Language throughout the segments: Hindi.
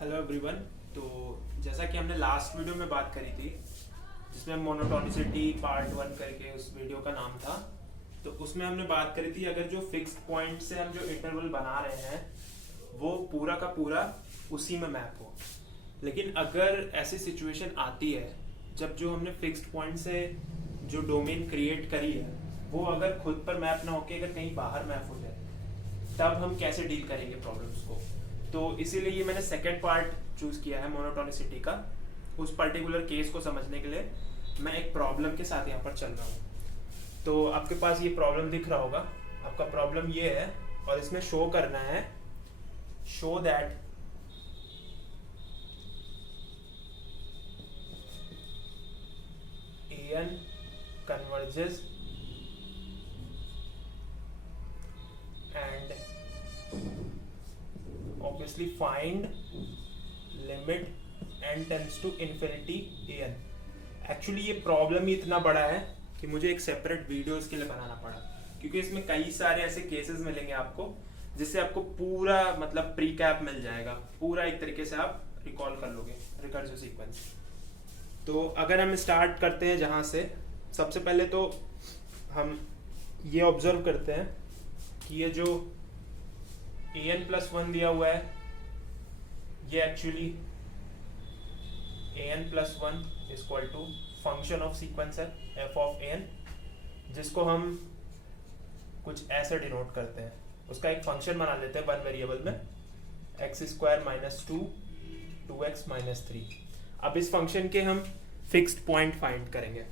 Hello everyone. तो जैसा कि हमने लास्ट वीडियो में बात करी थी जिसमें मोनोटोनिसिटी पार्ट 1 करके उस वीडियो का नाम था, तो उसमें हमने बात करी थी अगर जो फिक्स्ड पॉइंट से हम जो इंटरवल बना रहे हैं वो पूरा का पूरा उसी में मैप हो। लेकिन अगर ऐसी सिचुएशन आती है जब जो हमने फिक्स्ड पॉइंट से जो डोमेन क्रिएट करी है वो अगर खुद पर मैप ना होके अगर कहीं बाहर मैप हो जाए, तब हम कैसे डील करेंगे प्रॉब्लम्स को। तो इसीलिए ये मैंने सेकेंड पार्ट चूज किया है मोनोटोनिसिटी का। उस पर्टिकुलर केस को समझने के लिए मैं एक प्रॉब्लम के साथ यहाँ पर चल रहा हूँ। तो आपके पास ये प्रॉब्लम दिख रहा होगा। आपका प्रॉब्लम ये है और इसमें शो करना है, show that an converges and obviously find limit n tends to infinity an। Actually ये प्रॉब्लम ही इतना बड़ा है कि मुझे एक सेपरेट वीडियो इसके लिए बनाना पड़ा, क्योंकि इसमें कई सारे ऐसे केसेस मिलेंगे आपको जिससे आपको पूरा मतलब प्री कैप मिल जाएगा, पूरा एक तरीके से आप रिकॉल कर लोगे रिकर्सिव सीक्वेंस। तो अगर हम स्टार्ट करते हैं जहाँ से, सबसे पहले तो हम ये ऑब्जर्व करते हैं कि ये जो an+1 दिया हुआ है ये actually an+1 equal to function of sequence है f ऑफ an, जिसको हम कुछ ऐसे डिनोट करते हैं। उसका एक फंक्शन बना लेते हैं वन वेरिएबल में, x² - 2 2x - 3। अब इस फंक्शन के हम फिक्स्ड पॉइंट फाइंड करेंगे,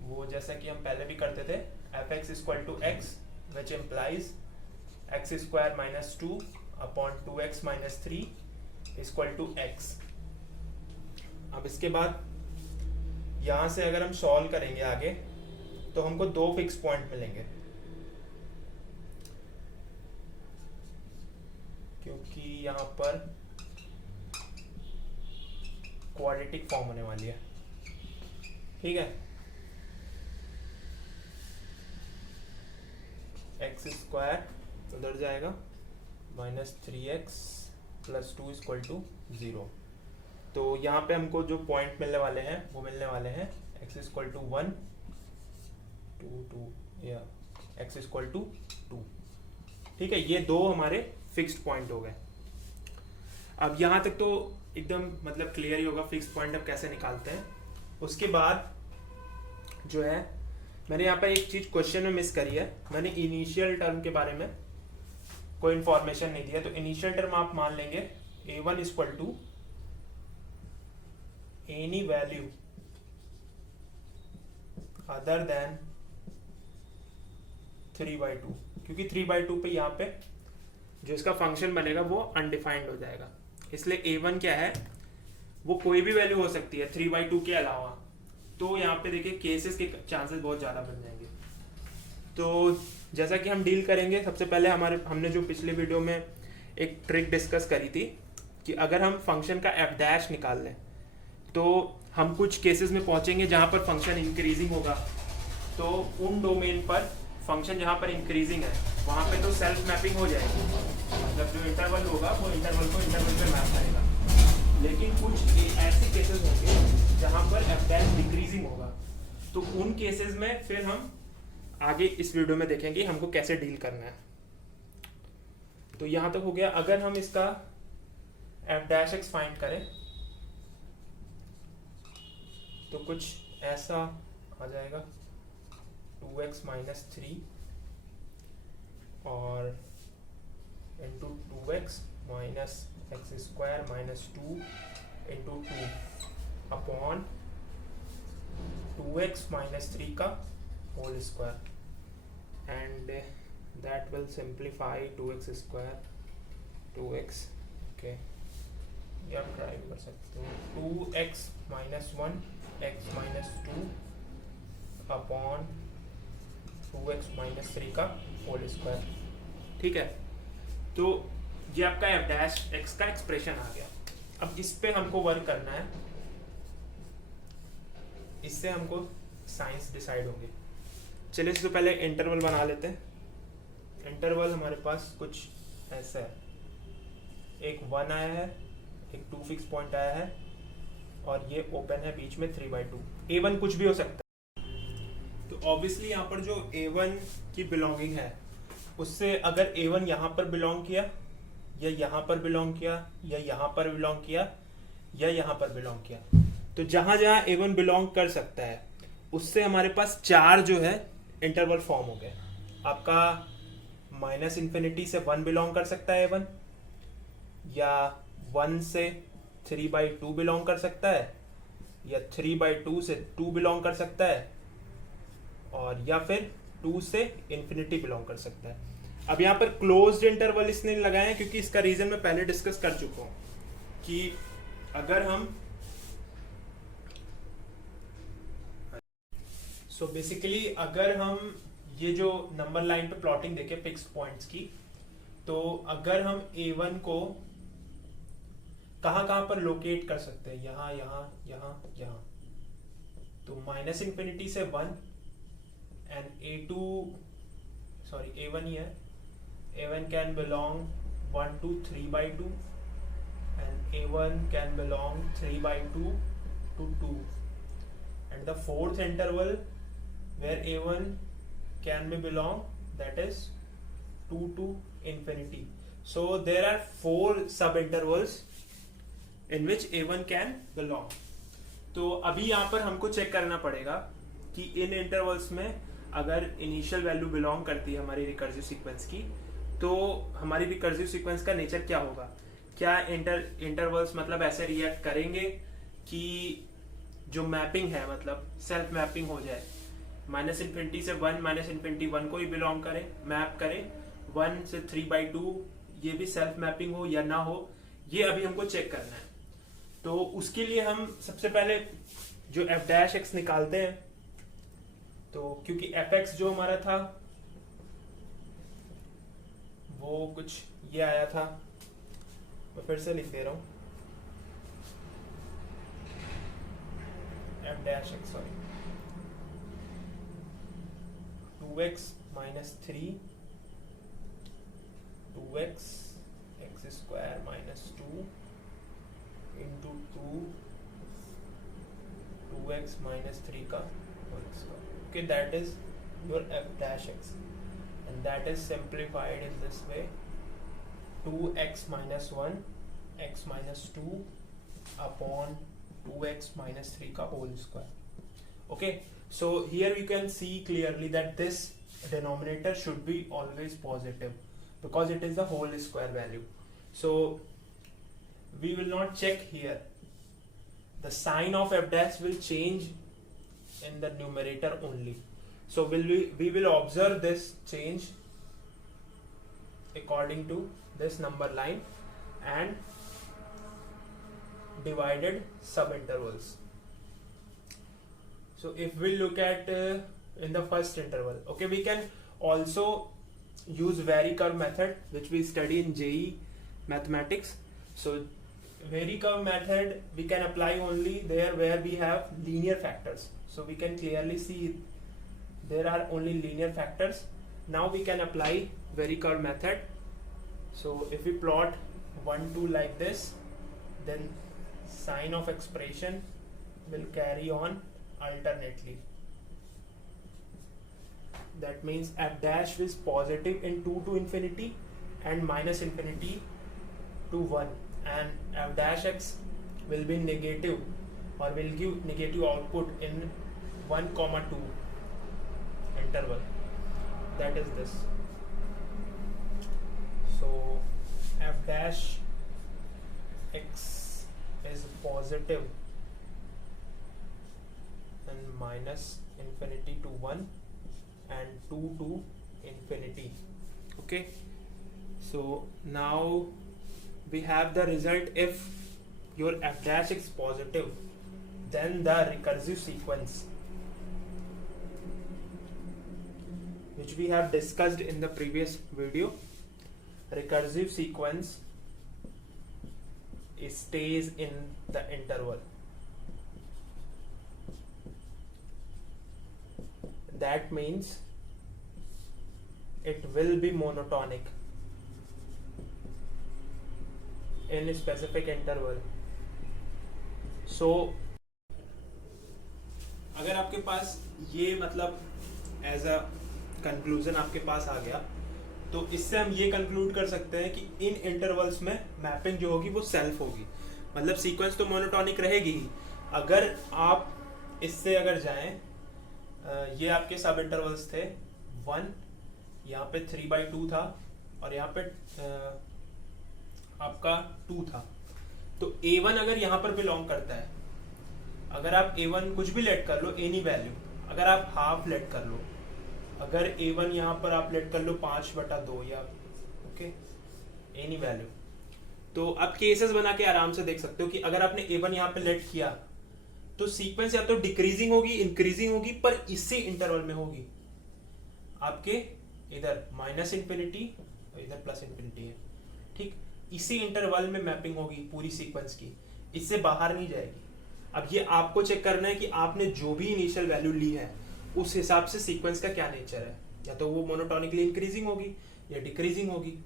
वो जैसा कि हम पहले भी करते थे, f(x) = x which implies x² - 2 upon 2x - 3 = x। अब इसके बाद यहाँ से अगर हम सॉल्व करेंगे आगे तो हमको दो फिक्स पॉइंट मिलेंगे, क्योंकि यहाँ पर क्वाड्रेटिक फॉर्म होने वाली है। ठीक है, x² उधर जाएगा -3x + 2 = 0। तो यहाँ पे हमको जो पॉइंट मिलने वाले हैं वो मिलने वाले हैं x = 1 2 2 या x = 2। ठीक है, ये दो हमारे फिक्स्ड पॉइंट हो गए। अब यहाँ तक तो एकदम मतलब क्लियर ही होगा फिक्स्ड पॉइंट अब कैसे निकालते हैं। उसके बाद जो है मैंने यहाँ पर एक चीज़ क्वेश्चन में मिस करी है, मैंने इनिशियल टर्म के बारे में कोई इन्फॉर्मेशन नहीं दिया। तो इनिशियल टर्म आप मान लेंगे a1 = any value other than 3/2, क्योंकि 3/2 पे यहाँ पे जो इसका फंक्शन बनेगा वो अनडिफाइंड हो जाएगा। इसलिए a1 क्या है, वो कोई भी वैल्यू हो सकती है 3/2 के अलावा। तो यहाँ पे देखिए केसेस के चांसेस बहुत ज़्यादा बन जाएंगे। तो जैसा कि हम डील करेंगे, सबसे पहले हमने जो पिछले वीडियो में एक ट्रिक डिस्कस करी थी कि अगर हम फंक्शन का f' निकाल लें तो हम कुछ केसेस में पहुँचेंगे जहाँ पर फंक्शन इंक्रीजिंग होगा। तो उन डोमेन पर फंक्शन जहाँ पर इंक्रीजिंग है वहाँ पे तो सेल्फ मैपिंग हो जाएगी, मतलब जो इंटरवल होगा वो इंटरवल को इंटरवल पे मैप करेगा। लेकिन कुछ ऐसे केसेस होंगे जहाँ पर f' डिक्रीजिंग होगा, तो उन केसेस में फिर हम आगे इस वीडियो में देखेंगे हमको कैसे डील करना है। तो यहाँ तक हो गया। अगर हम इसका f' फाइंड करें तो कुछ ऐसा आ जाएगा 2x - 3 और into 2x - x² - 2 into 2 upon 2x - 3 का whole square, and that will simplify 2x², 2x। Okay, ये आप ट्राई कर सकते हो। 2x - 1 x - 2 अपॉन 2x - 3 का होल स्क्वायर। ठीक है, तो ये आपका f' का एक्सप्रेशन आ गया। अब इस पे हमको वर्क करना है, इससे हमको साइंस डिसाइड होंगे। चलिए इससे पहले इंटरवल बना लेते हैं। इंटरवल हमारे पास कुछ ऐसा है, एक 1 आया है, एक 2 फिक्स पॉइंट आया है, और ये ओपन है बीच में 3/2। A1 कुछ भी हो सकता है। तो ऑब्वियसली यहाँ पर जो A1 की बिलोंगिंग है, उससे अगर A1 यहाँ पर बिलोंग किया, या यहाँ पर बिलोंग किया, या यहाँ पर बिलोंग किया, या यहाँ पर बिलोंग किया, तो जहाँ जहाँ A1 बिलोंग कर सकता है, उससे हमारे पास 4 जो है इंटरवल फॉर्म हो गए। आपका -∞ से 1 बिलोंग कर सकता है A1, या 1 से 3/2 बिलोंग कर सकता है, या 3/2 से 2 बिलोंग कर सकता है, और या फिर 2 से इन्फिनिटी बिलोंग कर सकता है। अब यहाँ पर क्लोज्ड इंटरवल इसने लगाए हैं क्योंकि इसका रीजन मैं पहले डिस्कस कर चुका हूँ कि अगर हम बेसिकली अगर हम ये जो नंबर लाइन पे प्लॉटिंग देखें फिक्स्ड पॉइंट्स की, तो अगर हम A1 को कहाँ कहाँ पर लोकेट कर सकते हैं, यहाँ यहाँ यहाँ यहाँ, तो -∞ से 1 एंड A1 ही है, A1 can belong 1 to 3/2 and A1 can belong 3/2 to 2, and the fourth interval where A1 can be belong, that is 2 to infinity. So there are 4 sub intervals in which A1 can belong. तो अभी यहाँ पर हमको चेक करना पड़ेगा कि इन इंटरवल्स में अगर इनिशियल वैल्यू बिलोंग करती है हमारी रिकर्सिव सीक्वेंस की, तो हमारी रिकर्सिव सीक्वेंस का नेचर क्या होगा। क्या इंटरवल्स मतलब ऐसे रिएक्ट करेंगे कि जो मैपिंग है मतलब सेल्फ मैपिंग हो जाए, -∞ से 1 -∞ 1 को ही बिलोंग करे, मैप करे, 1 से 3/2 ये भी सेल्फ मैपिंग हो या ना हो, ये अभी हमको चेक करना है। तो उसके लिए हम सबसे पहले जो f' निकालते हैं, तो क्योंकि fx जो हमारा था वो कुछ ये आया था, मैं फिर से लिख दे रहा हूं, f' sorry 2x - 3 2x x² - 2 into 2x - 3 का whole square. Okay, that is your f', and that is simplified in this way: 2x - 1 x - 2 upon 2x - 3 का whole square. Okay, so here you can see clearly that this denominator should be always positive because it is the whole square value. So we will not check here. The sign of f' will change in the numerator only. So we will observe this change according to this number line and divided subintervals. So if we look at in the first interval, okay, we can also use Vary-curve method which we study in JEE mathematics. So Vary-curve method we can apply only there where we have linear factors. So we can clearly see there are only linear factors. Now we can apply Vary-curve method. So if we plot 1 2 like this, then sign of expression will carry on alternately. That means f' is positive in 2 to infinity and -∞ to 1, and f' will be negative or will give negative output in 1, 2 interval. That is this. So f' x is positive and -∞ to 1 and 2 to infinity. Okay, so now we have the result. If your f' is positive, then the recursive sequence which we have discussed in the previous video, recursive sequence stays in the interval. That means it will be monotonic. In specific interval. So अगर आपके पास ये मतलब एज अ कंक्लूजन आपके पास आ गया, तो इससे हम ये कंक्लूड कर सकते हैं कि इन इंटरवल्स में मैपिंग जो होगी वो सेल्फ होगी, मतलब सीक्वेंस तो मोनोटॉनिक रहेगी ही। अगर आप इससे अगर जाएं, ये आपके सब इंटरवल्स थे 1, यहाँ पे 3/2 था और यहाँ पे आपका 2 था। तो A1 अगर यहाँ पर बिलोंग करता है, अगर आप A1 कुछ भी लेट कर लो, एनी वैल्यू, अगर आप हाफ लेट कर लो, अगर A1 यहाँ पर आप लेट कर लो 5/2 या ओके एनी वैल्यू, तो आप केसेस बना के आराम से देख सकते हो कि अगर आपने A1 यहाँ पे लेट किया तो सीक्वेंस या तो डिक्रीजिंग होगी, इंक्रीजिंग होगी, पर इसी इंटरवल में होगी। आपके इधर -∞ और इधर +∞ है, ठीक, इसी इंटरवल में मैपिंग होगी पूरी सीक्वेंस की, इससे बाहर नहीं जाएगी। अब ये आपको चेक करना है कि आपने जो भी इनिशियल वैल्यू ली है उस हिसाब से सीक्वेंस का क्या नेचर है, या तो वो मोनोटोनिकली इंक्रीजिंग होगी या डिक्रीजिंग होगी।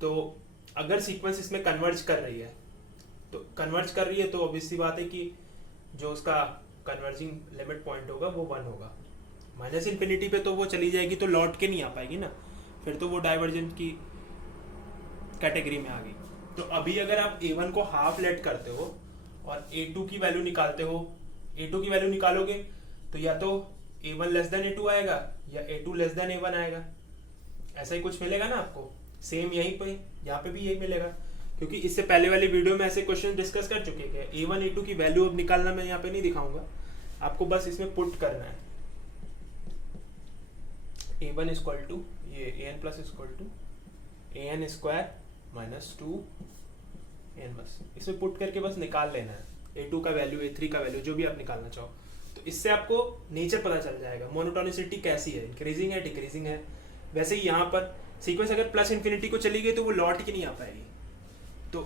तो अगर सीक्वेंस इसमें कन्वर्ज कर रही है, तो ऑब्वियसली बात है कि जो उसका कन्वर्जिंग लिमिट पॉइंट होगा वो 1 होगा। -∞ पे तो वो चली जाएगी तो लौट के नहीं आ पाएगी ना, फिर तो वो डाइवर्जेंट की कैटेगरी में आ गई। तो अभी अगर आप A1 को हाफ लेट करते हो और A2 की वैल्यू निकालते हो, A2 की वैल्यू निकालोगे तो या तो A1 लेस देन A2 आएगा या A2 लेस देन A1 आएगा, ऐसा ही कुछ मिलेगा ना आपको। सेम यहीं पे यहाँ पे भी यही मिलेगा, क्योंकि इससे पहले वाली वीडियो में ऐसे क्वेश्चन डिस्कस कर चुके हैं। A1 A2 की वैल्यू अब निकालना मैं यहाँ पे नहीं दिखाऊंगा, आपको बस इसमें पुट करना है। A1 इक्वल टू ये AN plus equal to AN square minus 2 AN, बस इसमें पुट करके बस निकाल लेना है A2 का वैल्यू, A3 का वैल्यू, जो भी आप निकालना चाहो। तो इससे आपको नेचर पता चल जाएगा, मोनोटोनिसिटी कैसी है, इंक्रीजिंग है डिक्रीजिंग है। वैसे ही यहाँ पर सीक्वेंस अगर +∞ को चली गई तो वो लौट के नहीं आ पाएगी। तो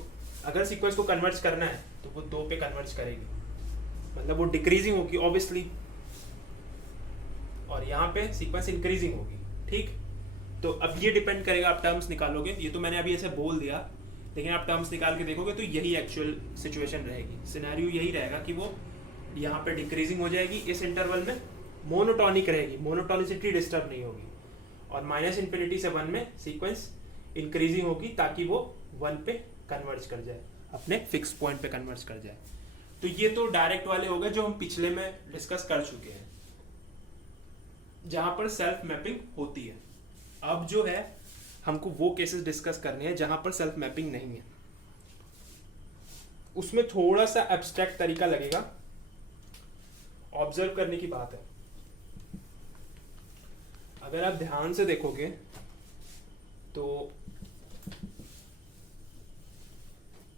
अगर सीक्वेंस को कन्वर्ज करना है तो वो 2 पे कन्वर्ज करेगी, मतलब वो डिक्रीजिंग होगी ऑब्वियसली, और यहाँ पे सीक्वेंस इंक्रीजिंग होगी, ठीक। तो अब ये डिपेंड करेगा, आप टर्म्स निकालोगे, ये तो मैंने अभी ऐसे बोल दिया, लेकिन आप टर्म्स निकाल के देखोगे तो यही एक्चुअल सिचुएशन रहेगी, सिनेरियो यही रहेगा कि वो यहाँ पे डिक्रीजिंग हो जाएगी, इस इंटरवल में मोनोटॉनिक रहेगी, मोनोटॉनिसिटी डिस्टर्ब नहीं होगी, और -∞ से 1 में सीक्वेंस इंक्रीजिंग होगी ताकि वो 1 पे कन्वर्ज कर जाए, अपने फिक्स पॉइंट पे कन्वर्ज कर जाए। तो ये तो डायरेक्ट वाले हो गए जो हम पिछले में डिस्कस कर चुके हैं, जहां पर सेल्फ मैपिंग होती है। अब जो है हमको वो केसेस डिस्कस करने हैं जहां पर सेल्फ मैपिंग नहीं है। उसमें थोड़ा सा एब्स्ट्रैक्ट तरीका लगेगा, ऑब्जर्व करने की बात है। अगर आप ध्यान से देखोगे तो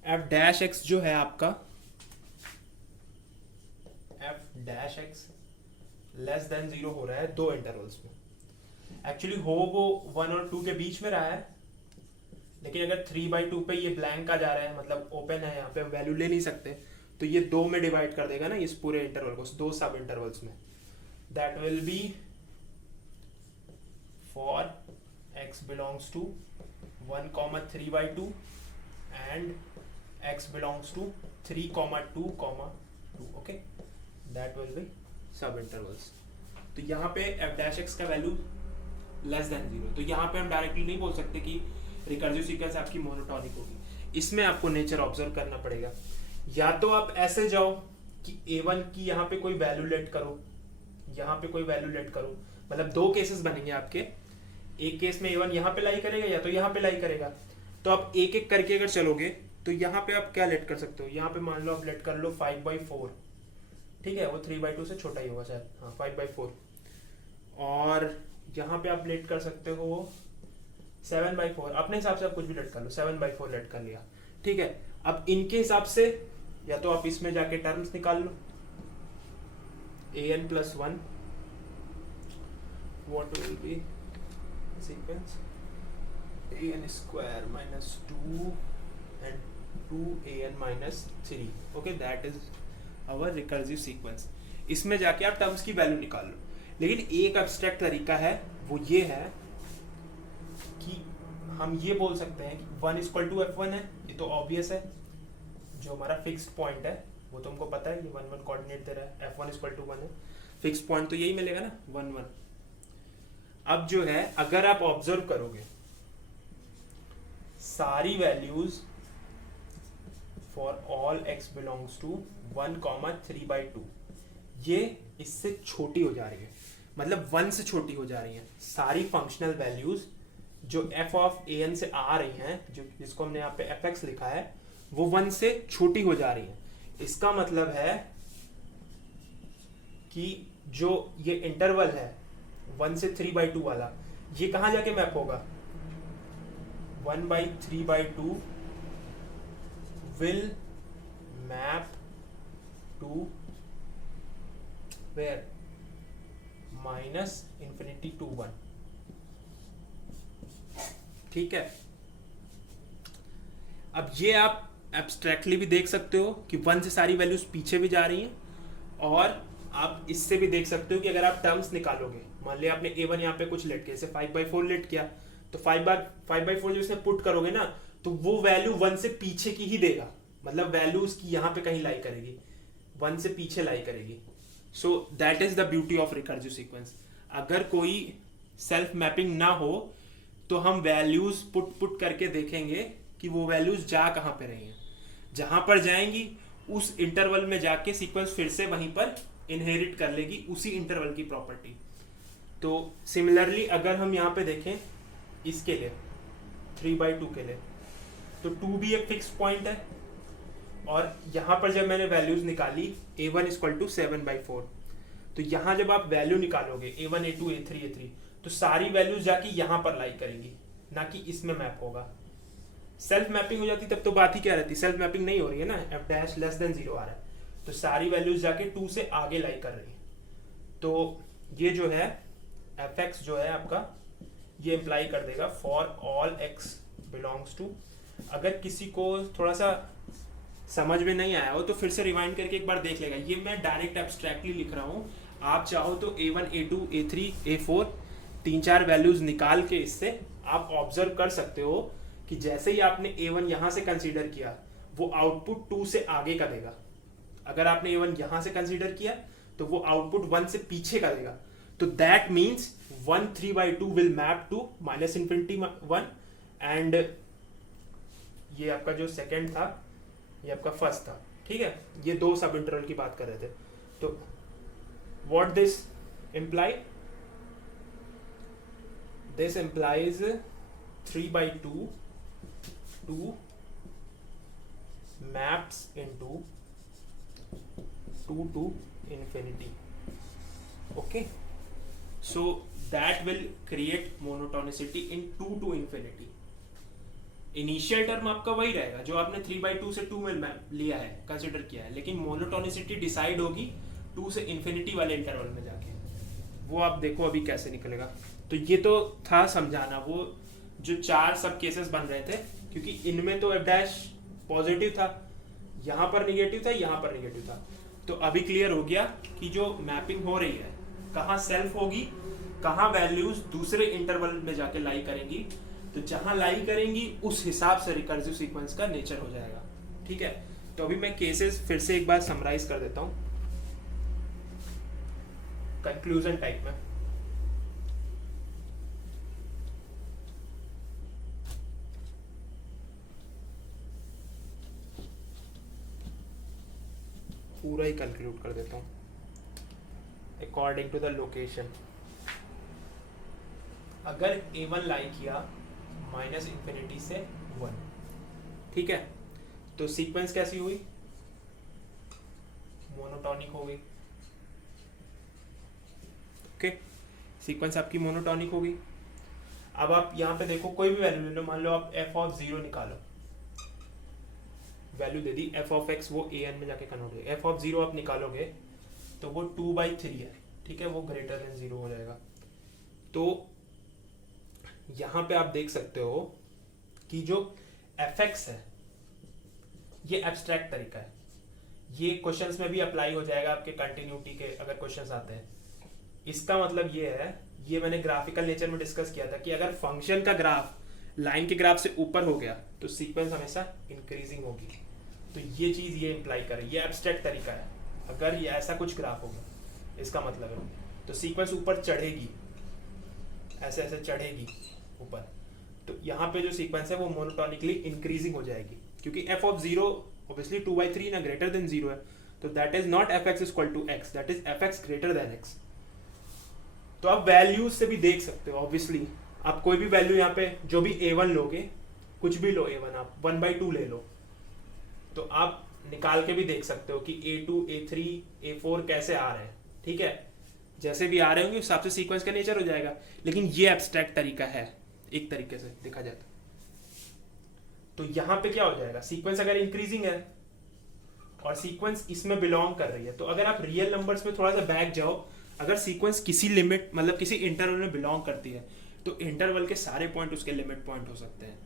f' जो है आपका f' लेस देन 0 हो रहा है 2 इंटरवल्स में। एक्चुअली हो वो 1 और 2 के बीच में रहा है, लेकिन अगर 3/2 पे ये ब्लैंक आ जा रहा है, मतलब ओपन है, यहाँ पे वैल्यू ले नहीं सकते, तो ये 2 में डिवाइड कर देगा ना इस पूरे इंटरवल को, 2 सब इंटरवल्स में। That will be for x belongs to 1, 3/2 and x belongs to 3, 2, 2, okay, that will be सब इंटरवल्स। तो यहाँ पे f' का वैल्यू लेस देन 0, तो यहाँ पे हम डायरेक्टली नहीं बोल सकते कि रिकर्सिव सीक्वेंस आपकी मोनोटॉनिक होगी, इसमें आपको नेचर ऑब्जर्व करना पड़ेगा। या तो आप ऐसे जाओ कि A1 की यहाँ पे कोई वैल्यू लेट करो, यहाँ पे कोई वैल्यू लेट करो, मतलब 2 केसेस बनेंगे आपके। एक केस में A1 यहाँ पे लाई करेगा या तो यहाँ पे लाई करेगा। तो आप एक एक करके अगर चलोगे तो यहाँ पे आप क्या लेट कर सकते हो, यहाँ पे मान लो आप लेट कर लो 5/4, ठीक है, वो 3/2 से छोटा ही होगा शायद, हाँ 5/4। और यहाँ पे आप लेट कर सकते हो 7/4, अपने हिसाब से आप कुछ भी लेट कर लो, 7/4 लेट कर लिया, ठीक है। अब इनके हिसाब से या तो आप इसमें जाके टर्म्स निकाल लो, an + 1 what will be sequence an square minus 2 and 2an minus 3, okay, that is our recursive sequence। इसमें जाके आप टर्म्स की वैल्यू निकाल लो। लेकिन एक एब्स्ट्रैक्ट तरीका है, वो ये है कि हम ये बोल सकते हैं कि 1 = f1 है, ये तो ऑब्वियस है, जो हमारा फिक्स्ड पॉइंट है वो तुमको पता है, ये 1 1 कोऑर्डिनेट दे रहा है, f1 इक्वल टू 1 है, फिक्स्ड पॉइंट तो यही मिलेगा ना 1 1। अब जो है अगर आप ऑब्जर्व करोगे सारी values for all x belongs to 1,3/2 ये इससे छोटी हो जा रही है, मतलब 1 से छोटी हो जा रही हैं सारी फंक्शनल वैल्यूज जो f ऑफ an से आ रही हैं, जो जिसको हमने यहाँ पे fx लिखा है, वो 1 से छोटी हो जा रही हैं। इसका मतलब है कि जो ये इंटरवल है 1 से 3/2 वाला, ये कहाँ जाके मैप होगा, 1/3/2 will map to where -∞ to 1। ठीक है, अब ये आप एब्स्ट्रैक्टली भी देख सकते हो कि 1 से सारी वैल्यूज पीछे भी जा रही हैं, और आप इससे भी देख सकते हो कि अगर आप टर्म्स निकालोगे, मान लिया आपने a1 यहाँ पे कुछ लेट के, जैसे 5/4 लेट किया, तो 5/4 जो इसमें पुट करोगे ना, तो वो वैल्यू 1 से पीछे की ही देगा, मतलब वैल्यू उसकी यहाँ पे कहीं लाई करेगी, 1 से पीछे लाई करेगी। So that is the beauty of recursive sequence. अगर कोई सेल्फ मैपिंग ना हो तो हम वैल्यूज पुट करके देखेंगे कि वो वैल्यूज जा कहाँ पे रही हैं, जहां पर जाएंगी उस इंटरवल में जाके सीक्वेंस फिर से वहीं पर इनहेरिट कर लेगी उसी इंटरवल की प्रॉपर्टी। तो सिमिलरली अगर हम यहाँ पे देखें इसके लिए 3/2 के लिए, तो 2 भी एक फिक्स पॉइंट है, और यहाँ पर जब मैंने वैल्यूज निकाली a1 इक्वल टू 7/4, तो यहाँ जब आप वैल्यू निकालोगे a1 a2 a3 a3, तो सारी वैल्यूज जाके यहाँ पर लाई करेंगी, ना कि इसमें मैप होगा। सेल्फ मैपिंग हो जाती तब तो बात ही क्या रहती, सेल्फ मैपिंग नहीं हो रही है ना, f' लेस देन 0 आ रहा है, तो सारी वैल्यूज जाके 2 से आगे लाई कर रही है। तो ये जो है fx जो है आपका, ये इम्प्लाई कर देगा for all x belongs to. अगर किसी को थोड़ा सा समझ में नहीं आया हो तो फिर से रिवाइंड करके एक बार देख लेगा, ये मैं डायरेक्ट एब्स्ट्रैक्टली लिख रहा हूँ, आप चाहो तो a1 a2 a3 a4 3-4 values निकाल के इससे आप ऑब्जर्व कर सकते हो कि जैसे ही आपने a1 यहाँ से कंसीडर किया, वो आउटपुट 2 से आगे का देगा। अगर आपने a1 यहाँ से कंसीडर किया तो वो आउटपुट 1 से पीछे का देगा। तो that means 1/3/2 will map to -∞ 1, and ये आपका जो सेकेंड था ये आपका फर्स्ट था। ठीक है, ये 2 सब इंटरवल की बात कर रहे थे। तो what this imply, this implies 3/2 to maps into 2 to infinity. Okay, so that will create monotonicity in 2 to infinity. Initial term आपका वही रहेगा जो आपने 3/2 से 2 में लिया है, कंसिडर किया है, लेकिन मोनोटोनिसिटी डिसाइड होगी 2 से इन्फिनिटी वाले इंटरवल में जाके। वो आप देखो अभी कैसे निकलेगा। तो ये तो था समझाना, वो जो 4 सब केसेस बन रहे थे, क्योंकि इनमें तो f' पॉजिटिव था, यहाँ पर निगेटिव था, यहाँ पर निगेटिव था। तो अभी क्लियर हो गया कि जो मैपिंग हो रही है कहाँ सेल्फ होगी, कहाँ वैल्यूज दूसरे इंटरवल में जाके लाई करेंगी। तो जहां लाई करेंगी उस हिसाब से रिकर्सिव सीक्वेंस का नेचर हो जाएगा। ठीक है, तो अभी मैं केसेस फिर से एक बार समराइज कर देता हूं कंक्लूजन टाइप में। पूरा ही कंक्लूड कर देता हूं अकॉर्डिंग टू द लोकेशन। अगर a1 लाई किया -∞ से 1, ठीक है, तो सीक्वेंस कैसी हुई, मोनोटॉनिक हो गई। ओके, सीक्वेंस आपकी मोनोटॉनिक हो गई। अब आप यहाँ पे देखो कोई भी वैल्यू ले लो, मान लो आप f(0) निकालो, वैल्यू दे दी f(x), वो an में जाके कन्वर्ट हो गया। f(0) आप निकालोगे तो वो 2/3 है, ठीक है, वो ग्रेटर देन 0 हो जाएगा। तो यहाँ पे आप देख सकते हो कि जो fx है ये एब्स्ट्रैक्ट तरीका है, ये क्वेश्चंस में भी अप्लाई हो जाएगा आपके कंटिन्यूटी के अगर क्वेश्चंस आते हैं। इसका मतलब ये है, ये मैंने ग्राफिकल नेचर में डिस्कस किया था कि अगर फंक्शन का ग्राफ लाइन के ग्राफ से ऊपर हो गया तो सीक्वेंस हमेशा इंक्रीजिंग होगी। तो ये चीज़ ये इम्प्लाई करे, ये एब्स्ट्रैक्ट तरीका है। अगर ये ऐसा कुछ ग्राफ होगा, इसका मतलब है तो सीक्वेंस ऊपर चढ़ेगी, ऐसे ऐसे चढ़ेगी ऊपर, तो यहाँ पे जो सीक्वेंस है वो मोनोटोनिकली इंक्रीजिंग हो जाएगी, क्योंकि एफ ऑफ जीरो ऑब्वियसली 2/3 ना ग्रेटर देन जीरो है, तो that is not F X equal to X, that is F X greater than X. तो आप वैल्यूज से भी देख सकते हो, ऑब्वियसली आप कोई भी वैल्यू यहाँ पे जो भी a1 लोगे, कुछ भी लो a1, आप 1/2 ले लो, तो आप निकाल के भी देख सकते हो कि a2 a3 a4 कैसे आ रहे हैं, ठीक है। जैसे भी आ रहे होंगे उस हिसाब से सीक्वेंस का नेचर हो जाएगा। लेकिन ये एब्स्ट्रैक्ट तरीका है एक तरीके से देखा जाए तो यहाँ पे क्या हो जाएगा, सीक्वेंस अगर इंक्रीजिंग है और सीक्वेंस इसमें बिलोंग कर रही है, तो अगर आप रियल नंबर्स में थोड़ा सा बैक जाओ, अगर सीक्वेंस किसी लिमिट मतलब किसी इंटरवल में बिलोंग करती है तो इंटरवल के सारे पॉइंट उसके लिमिट पॉइंट हो सकते हैं।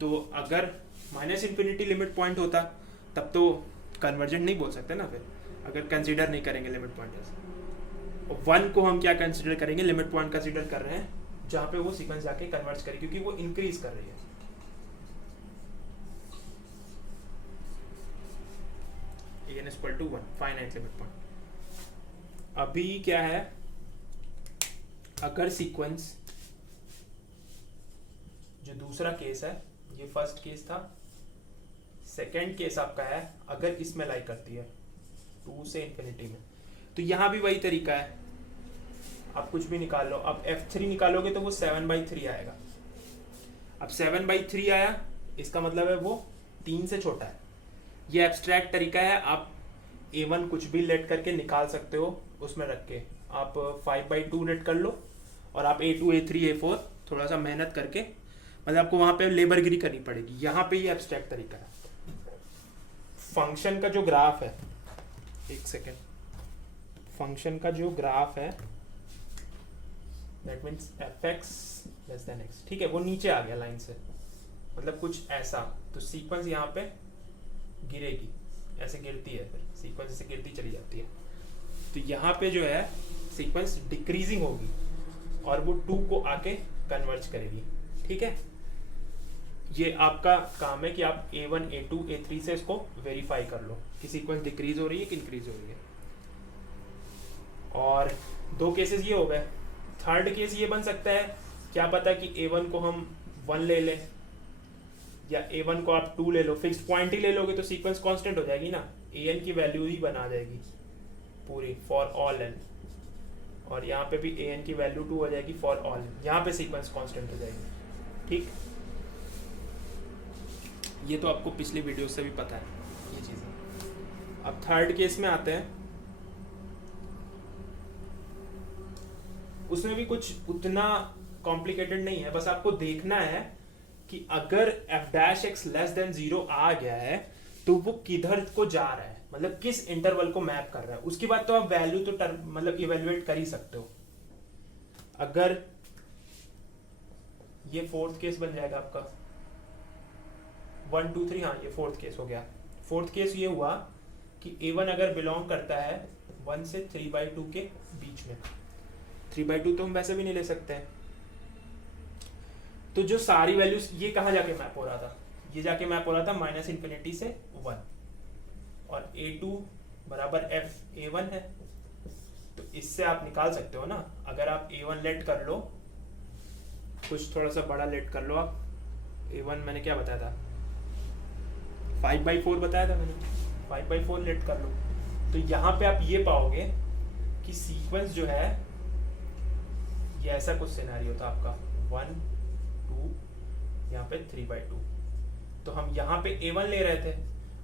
तो अगर -∞ लिमिट पॉइंट होता तब तो कन्वर्जेंट नहीं बोल सकते ना, फिर अगर कंसीडर नहीं करेंगे लिमिट पॉइंट ऐसे। 1 को हम क्या कंसीडर करेंगे, लिमिट पॉइंट कंसीडर कर रहे हैं जहां पे वो सीक्वेंस जाके कन्वर्ज करे, क्योंकि वो इंक्रीज कर रही है। n equal to 1 finite limit point. अभी क्या है, अगर सीक्वेंस जो दूसरा केस है, ये फर्स्ट केस था, सेकेंड केस आपका है अगर इसमें लाई करती है 2 से इंफिनिटी में, तो यहां भी वही तरीका है, आप कुछ भी निकाल लो। अब f3 निकालोगे तो वो 7/3 आएगा। अब 7/3 आया, इसका मतलब है वो 3 से छोटा है। ये एब्स्ट्रैक्ट तरीका है, आप a1 कुछ भी लेट करके निकाल सकते हो, उसमें रख के आप 5/2 लेट कर लो, और आप a2 a3 a4 थोड़ा सा मेहनत करके, मतलब आपको वहां पे लेबरगिरी करनी पड़ेगी। यहाँ पे ये एब्स्ट्रैक्ट तरीका है। फंक्शन का जो ग्राफ है, एक सेकेंड, फंक्शन का जो ग्राफ है that means fx less than x, ठीक है, वो नीचे आ गया लाइन से, मतलब कुछ ऐसा, तो सीक्वेंस यहाँ पे गिरेगी, ऐसे गिरती है, फिर सीक्वेंस ऐसे गिरती चली जाती है, तो यहाँ पे जो है सीक्वेंस डिक्रीजिंग होगी और वो 2 को आके कन्वर्ज करेगी, ठीक है। ये आपका काम है कि आप a1 a2 a3 से इसको वेरीफाई कर लो कि सीक्वेंस डिक्रीज हो रही है कि इंक्रीज हो रही है। और 2 केसेस ये हो गए। थर्ड केस ये बन सकता है, क्या पता कि a1 को हम 1 ले लें या a1 को आप 2 ले लो, फिक्स्ड पॉइंट ही ले लोगे तो सीक्वेंस कांस्टेंट हो जाएगी ना, an की वैल्यू ही बना जाएगी पूरी फॉर ऑल n, और यहाँ पे भी an की वैल्यू 2 हो जाएगी फॉर ऑल, यहाँ पे सीक्वेंस कांस्टेंट हो जाएगी, ठीक। ये तो आपको पिछली वीडियो से भी पता है ये चीज़ें। अब थर्ड केस में आते हैं, उसमें भी कुछ उतना कॉम्प्लिकेटेड नहीं है, बस आपको देखना है कि अगर f' लेस देन 0 आ गया है तो वो किधर को जा रहा है, मतलब किस इंटरवल को मैप कर रहा है। उसके बाद तो आप वैल्यू तो मतलब इवेल्युएट कर ही सकते हो। अगर ये फोर्थ केस बन जाएगा आपका 1 2 3, हाँ ये फोर्थ केस हो गया। फोर्थ केस ये हुआ कि a1 अगर बिलोंग करता है 1 से 3/2 के बीच में, 3/2 तो हम वैसे भी नहीं ले सकते हैं, तो जो सारी वैल्यूज, ये कहाँ जाके मैप हो रहा था, ये जाके मैप हो रहा था -∞ से 1, और a2 बराबर f a1 है, तो इससे आप निकाल सकते हो ना। अगर आप a1 लेट कर लो, कुछ थोड़ा सा बड़ा लेट कर लो आप, a1 मैंने क्या बताया था, 5/4 बताया था मैंने, 5/4 लेट कर लो, तो यहाँ पे आप ये पाओगे कि सीक्वेंस जो है ये ऐसा कुछ सिनेरियो था आपका 1 2, यहाँ पे 3/2, तो हम यहाँ पे a1 ले रहे थे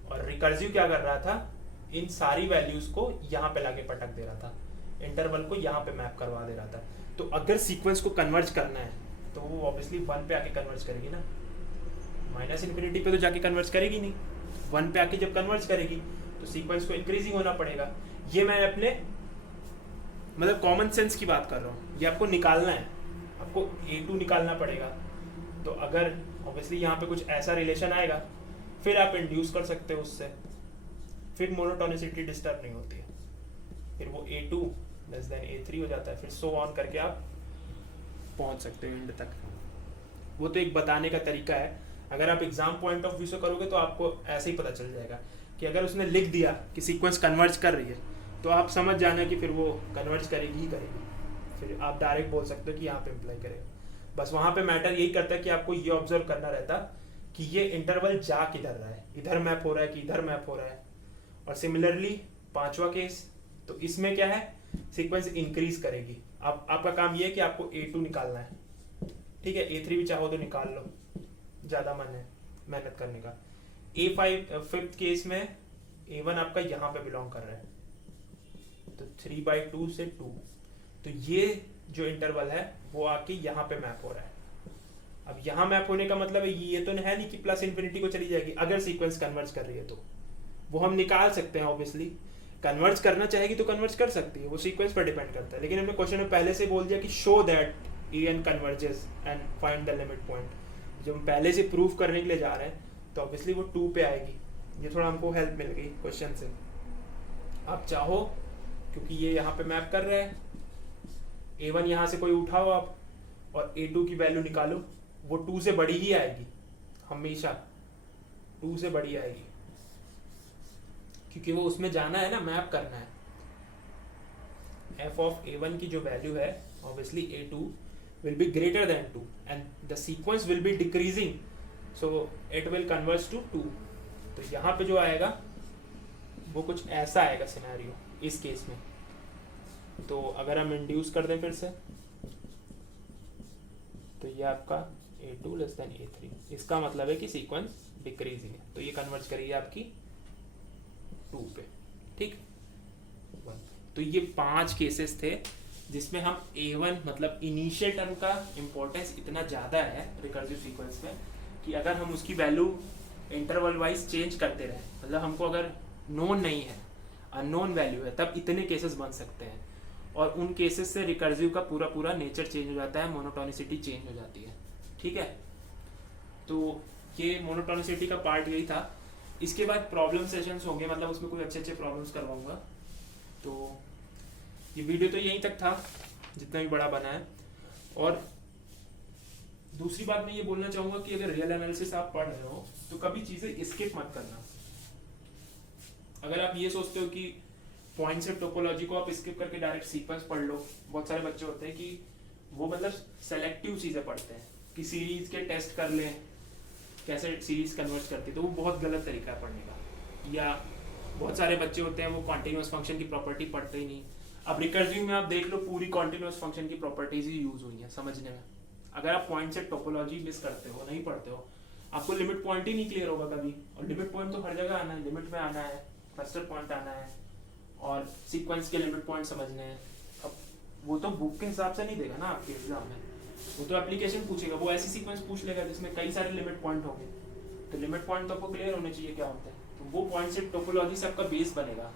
और रिकर्सिव क्या कर रहा था, इन सारी वैल्यूज को यहाँ पे लाके पटक दे रहा था, इंटरवल को यहाँ पे मैप करवा दे रहा था। तो अगर सीक्वेंस को कन्वर्ज करना है तो वो ऑब्वियसली 1 पे आके कन्वर्ज करेगी ना, -∞ पे तो जाके कन्वर्ज करेगी नहीं, 1 पे आके जब कन्वर्ज करेगी तो सीक्वेंस को इंक्रीजिंग होना पड़ेगा। ये मैं अपने मतलब कॉमन सेंस की बात कर रहा हूँ, ये आपको निकालना है, आपको a2 निकालना पड़ेगा। तो अगर ऑब्वियसली यहाँ पे कुछ ऐसा रिलेशन आएगा, फिर आप इंड्यूस कर सकते हो उससे, फिर मोनोटोनिसिटी डिस्टर्ब नहीं होती है, फिर वो a2 लेस देन a3 हो जाता है, फिर सो ऑन करके आप पहुँच सकते हो एंड तक। वो तो एक बताने का तरीका है। अगर आप एग्जाम पॉइंट ऑफ व्यू से करोगे तो आपको ऐसे ही पता चल जाएगा कि अगर उसने लिख दिया कि सीक्वेंस कन्वर्ज कर रही है तो आप समझ जाना कि फिर वो कन्वर्ज करेगी ही करेगी, फिर आप डायरेक्ट बोल सकते हो कि यहाँ पे अप्लाई करेगा। बस वहाँ पे मैटर यही करता है कि आपको ये ऑब्जर्व करना रहता कि ये इंटरवल जा किधर रहा है, इधर मैप हो रहा है कि इधर मैप हो रहा है। और सिमिलरली पांचवा केस, तो इसमें क्या है, सीक्वेंस इंक्रीज करेगी। आपका काम ये है कि आपको A2 निकालना है, ठीक है, A3 भी चाहो तो निकाल लो, ज़्यादा मन है मेहनत करने का। A5 फिफ्थ केस में A1 आपका यहाँ पे बिलोंग कर रहा है, तो 3/2 से 2, तो ये जो इंटरवल है वो आके यहाँ पे मैप हो रहा है। अब यहाँ मैप होने का मतलब है ये तो है नहीं कि प्लस इन्फिनिटी को चली जाएगी, अगर सीक्वेंस कन्वर्ज कर रही है तो वो हम निकाल सकते हैं। ऑब्वियसली कन्वर्ज करना चाहेगी तो कन्वर्ज कर सकती है, वो सीक्वेंस पर डिपेंड करता है। लेकिन हमने क्वेश्चन में पहले से बोल दिया कि show that EN converges and find the limit point. जब हम पहले से प्रूव करने के लिए जा रहे हैं तो ऑब्वियसली वो 2 पे आएगी। ये थोड़ा हमको हेल्प मिल गई क्वेश्चन से। आप चाहो क्योंकि ये यहाँ पे मैप कर रहा है, A1 यहाँ से कोई उठाओ आप और A2 की वैल्यू निकालो, वो 2 से बड़ी ही आएगी, हमेशा 2 से बड़ी आएगी, क्योंकि वो उसमें जाना है ना, मैप करना है। f of A1 की जो वैल्यू है obviously A2 will be greater than 2 and the sequence will be decreasing, so it will converge to 2। तो यहाँ पे जो आएगा वो कुछ ऐसा आएगा सिनेरियो इस केस में। तो अगर हम इंड्यूस कर दें फिर से, तो ये आपका A2 लेस देन A3, इसका मतलब है कि सीक्वेंस डिक्रीजिंग है, तो ये कन्वर्ज करेगी आपकी 2 पे, ठीक। तो ये 5 केसेस थे जिसमें हम A1 मतलब इनिशियल टर्म का इम्पोर्टेंस इतना ज़्यादा है रिकर्सिव सीक्वेंस में कि अगर हम उसकी वैल्यू इंटरवल वाइज चेंज करते रहे, मतलब हमको अगर नोन नहीं है, अननोन वैल्यू है, तब इतने केसेस बन सकते हैं। और उन केसेस से रिकर्सिव का पूरा नेचर चेंज हो जाता है, मोनोटोनिसिटी चेंज हो जाती है, ठीक है। तो ये मोनोटोनिसिटी का पार्ट यही था। इसके बाद प्रॉब्लम सेशंस होंगे, मतलब उसमें कोई अच्छे प्रॉब्लम्स करवाऊंगा। तो ये वीडियो तो यहीं तक था जितना भी बड़ा बना है। और दूसरी बात मैं ये बोलना चाहूँगा कि अगर रियल एनालिसिस आप पढ़ रहे हो तो कभी चीज़ें स्किप मत करना। अगर आप ये सोचते हो कि पॉइंट से टोपोलॉजी को आप स्किप करके डायरेक्ट सीक्वेंस पढ़ लो, बहुत सारे बच्चे होते हैं कि वो मतलब सेलेक्टिव चीज़ें पढ़ते हैं कि सीरीज के टेस्ट कर लें कैसे सीरीज कन्वर्ट करती है, तो वो बहुत गलत तरीका है पढ़ने का। या बहुत सारे बच्चे होते हैं वो कॉन्टिन्यूस फंक्शन की प्रॉपर्टी पढ़ते ही नहीं। अब रिकर्सिव में आप देख लो पूरी कॉन्टिन्यूस फंक्शन की प्रॉपर्टीज ही यूज हुई है समझने में। अगर आप पॉइंट से टोपोलॉजी मिस करते हो, नहीं पढ़ते हो, आपको लिमिट पॉइंट ही नहीं क्लियर होगा कभी। और लिमिट पॉइंट तो हर जगह आना है, लिमिट में आना है, क्लस्टर पॉइंट आना है, और सीक्वेंस के लिमिट पॉइंट समझने हैं। अब वो तो बुक के हिसाब से नहीं देगा ना आपके एग्जाम में, वो तो एप्लीकेशन पूछेगा, वो ऐसी सीक्वेंस पूछ लेगा जिसमें कई सारे लिमिट पॉइंट होंगे। तो लिमिट पॉइंट तो आपको क्लियर होने चाहिए क्या होता है। तो वो पॉइंट से टोपोलॉजी से आपका बेस बनेगा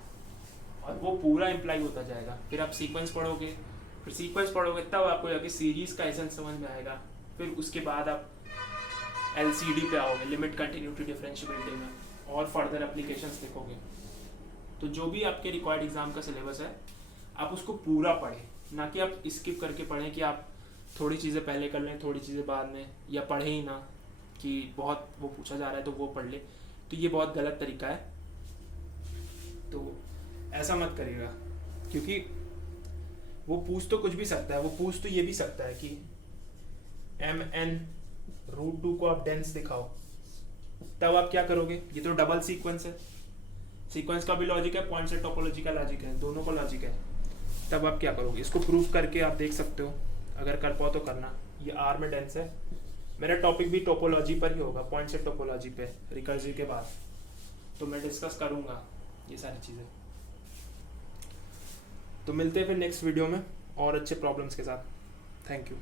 और वो पूरा इम्प्लाई होता जाएगा। फिर आप सीक्वेंस पढ़ोगे, फिर सीक्वेंस पढ़ोगे तब आपको जाके सीरीज का एसेंस समझ में आएगा। फिर उसके बाद आप LCD पे आओगे, लिमिट कंटिन्यूटी डिफरेंशिएबिलिटी में, और फर्दर एप्लीकेशंस देखोगे। तो जो भी आपके रिक्वायर्ड एग्जाम का सिलेबस है आप उसको पूरा पढ़ें, ना कि आप स्किप करके पढ़ें कि आप थोड़ी चीज़ें पहले कर लें थोड़ी चीज़ें बाद में, या पढ़ें ही ना कि बहुत वो पूछा जा रहा है तो वो पढ़ ले। तो ये बहुत गलत तरीका है, तो ऐसा मत करिएगा। क्योंकि वो पूछ तो कुछ भी सकता है, वो पूछ तो ये भी सकता है कि mn√2 को आप डेंस दिखाओ, तब आप क्या करोगे। ये तो डबल सीक्वेंस है, सीक्वेंस का भी लॉजिक है, पॉइंट से टोपोलॉजी का लॉजिक है, दोनों का लॉजिक है। तब आप क्या करोगे, इसको प्रूव करके आप देख सकते हो, अगर कर पाओ तो करना। ये R में डेंस है, मेरा टॉपिक भी टोपोलॉजी पर ही होगा, पॉइंट से टोपोलॉजी पे रिकर्सिव के बाद, तो मैं डिस्कस करूँगा ये सारी चीज़ें। तो मिलते हैं फिर नेक्स्ट वीडियो में और अच्छे प्रॉब्लम्स के साथ। Thank you.